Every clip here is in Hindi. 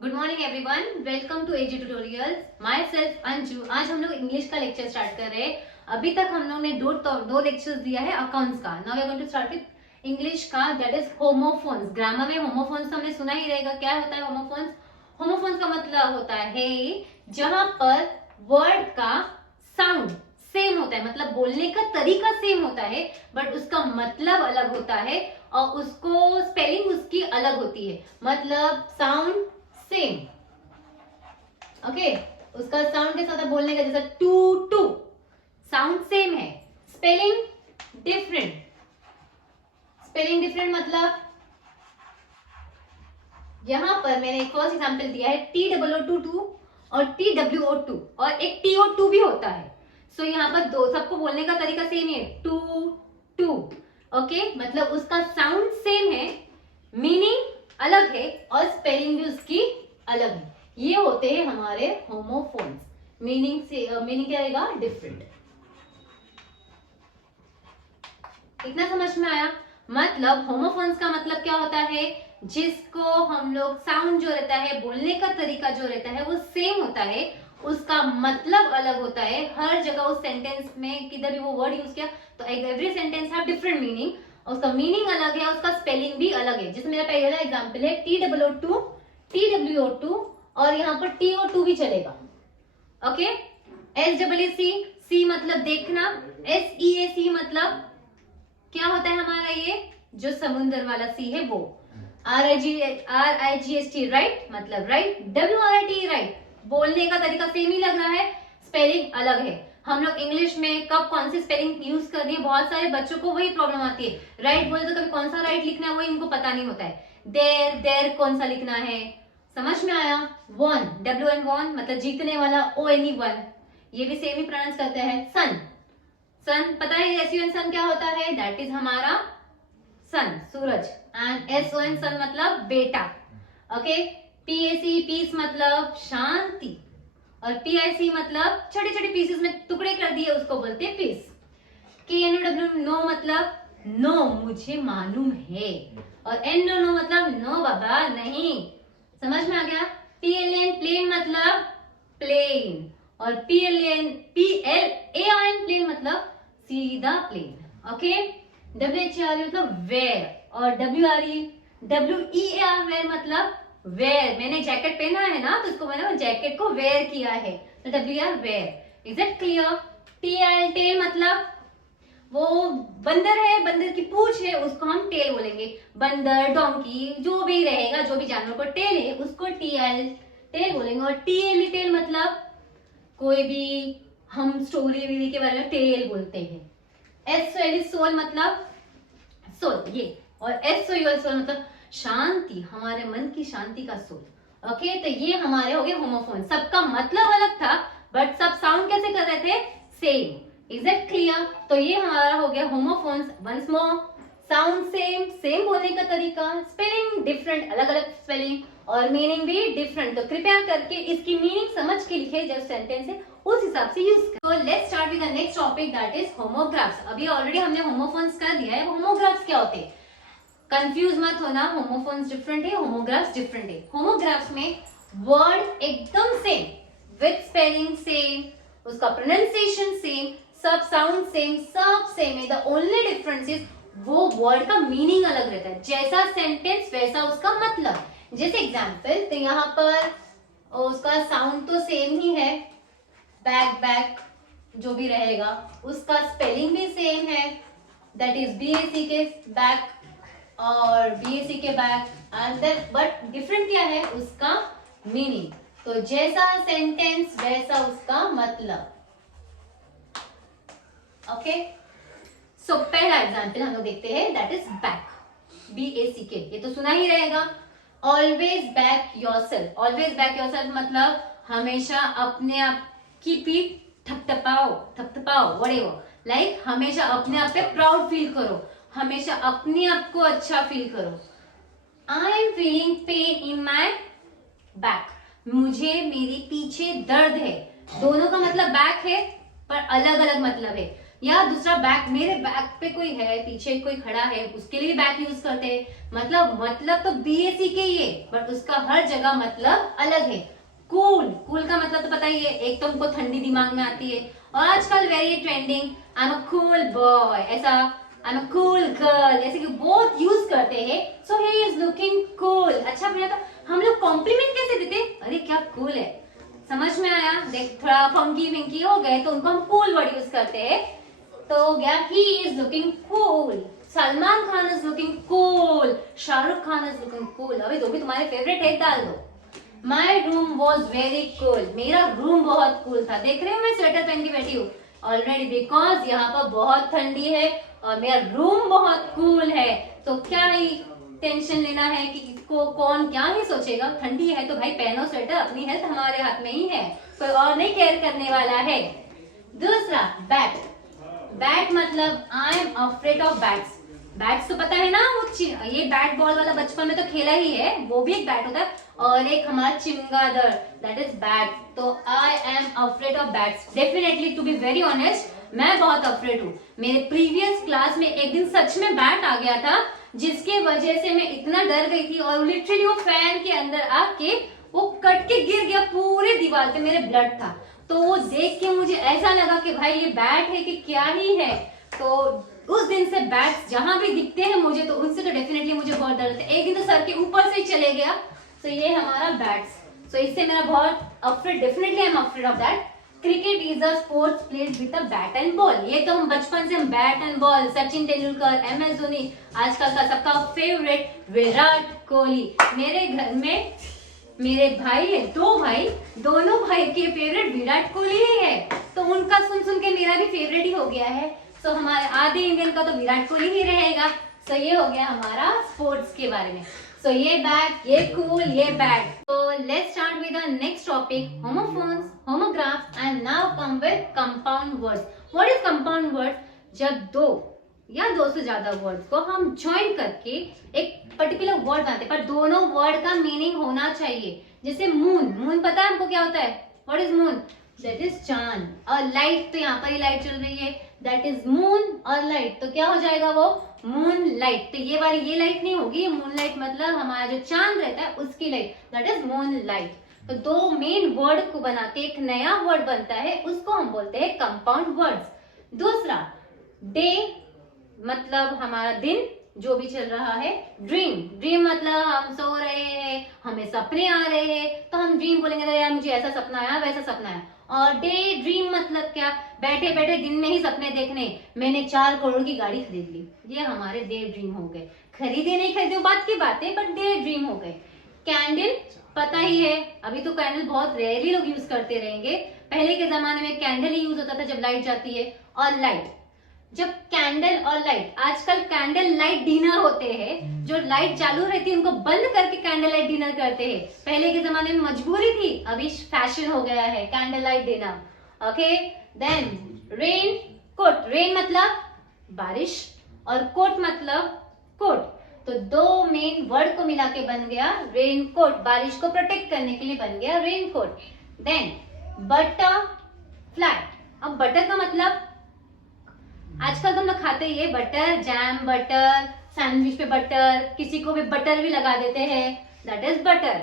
Good morning everyone, welcome to AG tutorials. Myself Anju. आज हम लोग इंग्लिश का लेक्चर स्टार्ट कर रहे हैं। अभी तक हम लोग ने दो लेक्चर्स दिया है अकाउंट्स का। Now we are going to start with English का, दैट इज होमोफोन्स। ग्रामर में होमोफोन्स हमने सुना ही रहेगा। क्या होता है होमोफोन्स? होमोफोन्स का मतलब होता है जहां पर वर्ड का साउंड सेम होता है, मतलब बोलने का तरीका सेम होता है, बट उसका मतलब अलग होता है और उसको स्पेलिंग उसकी अलग होती है। मतलब साउंड सेम, ओके। उसका साउंड कैसा होता है बोलने का? जैसा टू टू, साउंड सेम है, स्पेलिंग डिफरेंट। स्पेलिंग डिफरेंट मतलब यहां पर मैंने एक फर्स्ट एग्जांपल दिया है TOO और TWO2 और एक TO2 भी होता है। सो यहाँ पर दो, सबको बोलने का तरीका सेम है, टू टू, ओके। मतलब उसका साउंड सेम है, मीनिंग अलग है और स्पेलिंग भी उसकी अलग है। ये होते हैं हमारे होमोफोन्स। मीनिंग क्या रहेगा? डिफरेंट। इतना समझ में आया? मतलब होमोफोन्स का मतलब क्या होता है? जिसको हम लोग साउंड जो रहता है, बोलने का तरीका जो रहता है वो सेम होता है, उसका मतलब अलग होता है। हर जगह उस सेंटेंस में किधर भी वो वर्ड यूज किया तो every sentence have different meaning, उसका मीनिंग अलग है, उसका स्पेलिंग भी अलग है। जैसे मेरा पहला एग्जांपल है TOO TWO2 और यहाँ पर TO2 भी चलेगा, ओके। SEEC, सी मतलब देखना, SEAC मतलब क्या होता है हमारा? ये जो समुद्र वाला सी है वो। RIGST राइट, मतलब राइट। WRIT राइट, बोलने का तरीका सेम ही लग रहा है, स्पेलिंग अलग है। हम लोग इंग्लिश में कब कौन सी स्पेलिंग यूज करनी है, बहुत सारे बच्चों को वही प्रॉब्लम आती है। राइट बोले तो कभी कौन सा राइट लिखना है वो इनको पता नहीं होता है। देर कौन सा लिखना है, समझ में आया? वन, WN वन मतलब जीतने वाला, ONE वन, ये भी सेम ही प्रोनाउंस करते हैं। सन, सन पता है SUN सन क्या होता है? दैट इज हमारा सन, सूरज। एंड SON सन मतलब बेटा, ओके। PAC पीस मतलब शांति और PIC मतलब छोटे छोटे पीसेस में टुकड़े कर दिए उसको बोलते हैं पीस। KNOW नो मतलब नो, मुझे मालूम है। और NO मतलब नो बाबा नहीं। समझ में आ गया? PLN प्लेन मतलब प्लेन और PLAN प्लेन मतलब सीधा प्लेन, ओके। WHER मतलब वेयर और WEAR वेयर मतलब वेयर। मैंने जैकेट पहना है ना तो उसको मैंने जैकेट को वेयर किया है, तो WER where. Is it clear? TIL tell मतलब वो बंदर है, बंदर की पूंछ है, उसको हम टेल बोलेंगे। बंदर, डोंकी, जो भी रहेगा, जो भी जानवर को टेल है उसको TIL टेल बोलेंगे। और TLE टेल मतलब कोई भी हम स्टोरी वीरी के बारे में टेल बोलते हैं। SOL सोल मतलब सोल ये, और SOUL सोल मतलब शांति, हमारे मन की शांति का सोल, ओके। तो ये हमारे हो गए होमोफोन। सबका मतलब अलग था बट सब साउंड कैसे कर रहे थे? सेम। Is it clear? तो ये हमारा हो गया homophones. Once more, sound same, same बोलने का तरीका, स्पेलिंग डिफरेंट, अलग अलग स्पेलिंग और मीनिंग भी डिफरेंट। तो कृपया करके इसकी मीनिंग समझ के लिखे जब सेंटेंस है उस हिसाब से यूज करो। तो let's start with the next topic, that is homographs. अभी ऑलरेडी हमने होमोफोन्स कर दिया है। होमोग्राफ्स क्या होते हैं? कंफ्यूज मत होना, होमोफोन्स डिफरेंट है, होमोग्राफ्स डिफरेंट है। होमोग्राफ्स में वर्ड एकदम सेम, विद स्पेलिंग सेम, उसका प्रोनाउंसिएशन सेम, सब साउंड सेम, सब सेम है। द ओनली डिफरेंस इज वो वर्ड का मीनिंग अलग रहता है। जैसा सेंटेंस वैसा उसका मतलब। जैसे एग्जांपल, तो यहाँ पर उसका साउंड तो सेम ही है, बैक बैक जो भी रहेगा, उसका स्पेलिंग भी सेम है, दैट इज BAC के बैक और BAC के back, and then but different क्या है? उसका मीनिंग। तो जैसा सेंटेंस वैसा उसका मतलब, ओके। सो पहला एग्जांपल हम लोग देखते हैं, दैट इज बैक, BACK, ये तो सुना ही रहेगा। Always back yourself, always back yourself मतलब हमेशा अपने आप की पीठ थपथपाओ, थपथपाओ, व्हाटएवर, लाइक हमेशा अपने आप पे प्राउड फील करो, हमेशा अपने आप को अच्छा फील करो। I am feeling pain in my back, मुझे मेरे पीछे दर्द है। दोनों का मतलब बैक है पर अलग अलग मतलब है। या दूसरा बैक, मेरे बैक पे कोई है, पीछे कोई खड़ा है, उसके लिए बैक यूज करते हैं। मतलब तो BAC के ही है, बट उसका हर जगह मतलब अलग है। कूल, कूल का मतलब तो पता ही है, एक तो हमको ठंडी दिमाग में आती है, और आजकल very trending I am a cool boy, ऐसा I am a cool girl, ऐसे कि बहुत यूज करते हैं। So he is looking cool. अच्छा भैया, तो हम लोग कॉम्प्लीमेंट कैसे देते? अरे क्या कूल है, समझ में आया? देख थोड़ा फंकी विंकी हो गए तो उनको हम कूल वर्ड यूज करते हैं। तो हो गया ही is looking cool, Salman Khan is looking cool, Shahrukh Khan is looking cool. अभी जो भी तुम्हारे फेवरेट है डाल दो। My room was very cool, मेरा रूम बहुत कूल था। देख रहे हो मैं स्वेटर पहन के बैठी हूँ ऑलरेडी, बिकॉज यहाँ पर बहुत ठंडी है और मेरा रूम बहुत कूल है। तो क्या ही टेंशन लेना है कि किसको कौन क्या ही सोचेगा। ठंडी है तो भाई पहनो स्वेटर, अपनी हेल्थ हमारे हाथ में ही है, कोई और नहीं केयर करने वाला है। दूसरा बैट, बैट मतलब आई am afraid of bats. Bats तो पता है ना, वो ये बैट बॉल वाला बचपन में तो खेला ही है, वो भी एक बैट होता है, और एक हमारा चिमगादड़, दैट इज बैट। तो I am afraid of bats. Definitely to be very honest, मैं बहुत अफ्रेड हूँ। मेरे प्रीवियस क्लास में एक दिन सच में बैट आ गया था, जिसके वजह से मैं इतना डर गई थी, और लिटरली वो फैन के अंदर आके वो कट के गिर गया पूरे दीवार पे, मेरे ब्लड था। तो वो देख के मुझे ऐसा लगा कि भाई ये बैट है कि क्या ही है। तो उस दिन से बैट्स जहां भी दिखते हैं मुझे, तो उनसे तो डेफिनेटली मुझे बहुत डर लगता है। एक दिन तो सर के ऊपर से ही चले गया। तो ये हमारा बैट्स। सो इससे मेरा बहुत afraid, definitely I am afraid of that. Cricket is a sports played with a bat and ball. ये तो हम बचपन से हम bat and ball, Sachin Tendulkar, MS Dhoni, आजकल का सबका फेवरेट विराट कोहली। मेरे घर में मेरे भाई है, दो भाई, दोनों भाई के फेवरेट विराट कोहली ही है। तो उनका सुन सुन के मेरा भी फेवरेट ही हो गया है। सो हमारे आधे इंडियन का तो विराट कोहली ही रहेगा। सो ये हो गया हमारा स्पोर्ट्स के बारे में। सो ये बैट, ये कूल, ये बैट। तो let's start with the next topic, homophones, homographs and now come with compound words. What is compound words? जब दो या दो से ज्यादा वर्ड्स को हम ज्वाइन करके एक पर्टिकुलर वर्ड बनाते हैं, पर दोनों वर्ड का मीनिंग होना चाहिए। जैसे मून, मून पता है हमको क्या होता है? What is moon? That is चांद। और लाइट, तो यहाँ पर ही लाइट चल रही है, दैट इज मून। और लाइट तो क्या हो जाएगा? वो मून लाइट। तो ये वाली ये लाइट नहीं होगी, मून लाइट मतलब हमारा जो चांद रहता है उसकी light, that is moon light. तो दो मेन वर्ड को बना के एक नया वर्ड बनता है, उसको हम बोलते हैं कंपाउंड वर्ड्स। दूसरा डे मतलब हमारा दिन, जो भी चल रहा है। ड्रीम, ड्रीम मतलब हम सो रहे हैं, हमें सपने आ रहे हैं, तो हम ड्रीम बोलेंगे, यार मुझे ऐसा सपना आया, वैसा सपना आया। और डे ड्रीम मतलब क्या? बैठे बैठे दिन में ही सपने देखने, मैंने 4 करोड़ की गाड़ी खरीद ली, ये हमारे डे ड्रीम हो गए। खरीदे नहीं खरीदे बात की बात है, बट डे ड्रीम हो गए। कैंडल पता ही है, अभी तो कैंडल बहुत रेयरली लोग यूज करते रहेंगे, पहले के जमाने में कैंडल ही यूज होता था जब लाइट जाती है। और लाइट, जब कैंडल और लाइट, आजकल कैंडल लाइट डिनर होते हैं, जो लाइट चालू रहती है उनको बंद करके कैंडल लाइट डिनर करते हैं। पहले के जमाने में मजबूरी थी, अभी फैशन हो गया है candle light dinner. Okay, then raincoat, rain मतलब बारिश और कोट मतलब कोट। तो दो मेन वर्ड को मिला के बन गया रेन कोट, बारिश को प्रोटेक्ट करने के लिए बन गया रेन कोट। देन बटरफ्लाई, अब बटर का मतलब आजकल तो हम लोग खाते ही है बटर, जैम बटर, सैंडविच पे बटर, किसी को भी बटर भी लगा देते हैं, दैट इज बटर।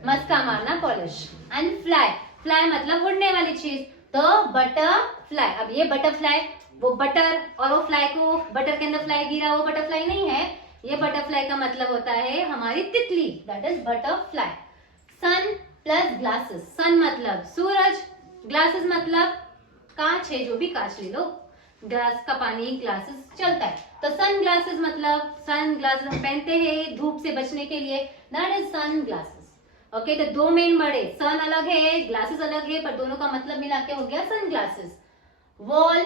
मस्का मारना, पॉलिश। एंड फ्लाई, फ्लाई मतलब उड़ने वाली चीज, तो बटरफ्लाई। अब ये बटरफ्लाई, वो बटर और वो फ्लाई को बटर के अंदर फ्लाई गिरा, वो बटरफ्लाई नहीं है। ये बटरफ्लाई का मतलब होता है हमारी तितली, that is butterfly. Sun plus glasses, sun मतलब सूरज, ग्लासेस मतलब कांच है, जो भी कांच ले लो, ग्लास का पानी ग्लासेस चलता है। तो सन ग्लासेस मतलब सन ग्लासेस हम पहनते हैं धूप से बचने के लिए, that is sunglasses. Okay, तो दो मेन वर्ड है, सन अलग है, ग्लासेस अलग है, पर दोनों का मतलब मिला के हो गया sunglasses. Wall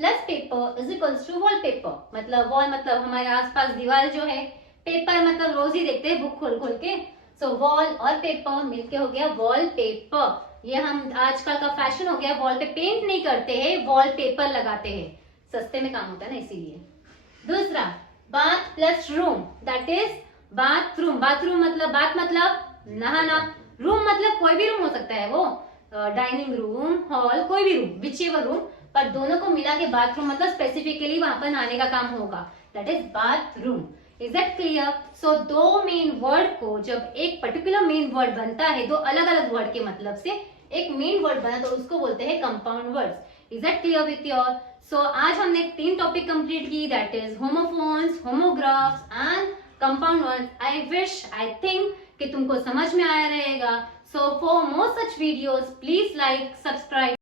plus paper is equals to wallpaper, मतलब वॉल मतलब हमारे आसपास दीवार जो है, पेपर मतलब रोज ही देखते हैं बुक खोल खोल के। सो वॉल और पेपर मिलके हो गया वॉल पेपर। ये हम आजकल का फैशन हो गया, वॉल पे पेंट नहीं करते हैं, वॉल पेपर लगाते हैं, सस्ते में काम होता है ना इसीलिए। दूसरा bath plus room, that is bathroom. Bathroom मतलब बाथ मतलब नहाना, रूम मतलब कोई भी रूम हो सकता है, वो डाइनिंग रूम, हॉल, कोई भी रूम, विच एवर रूम। पर दोनों को मिला के बाथरूम मतलब स्पेसिफिकली वहां पर नहाने का काम होगा, that is bathroom. Is that clear? So दो मेन वर्ड को जब एक पर्टिकुलर मेन वर्ड बनता है, दो अलग अलग वर्ड के मतलब से एक मेन वर्ड बना, तो उसको बोलते हैं compound words. Is that clear with your? So आज हमने 3 टॉपिक कंप्लीट की, that is homophones, homographs and compound words. I think कि तुमको समझ में आया रहेगा। So for more such videos please like, subscribe.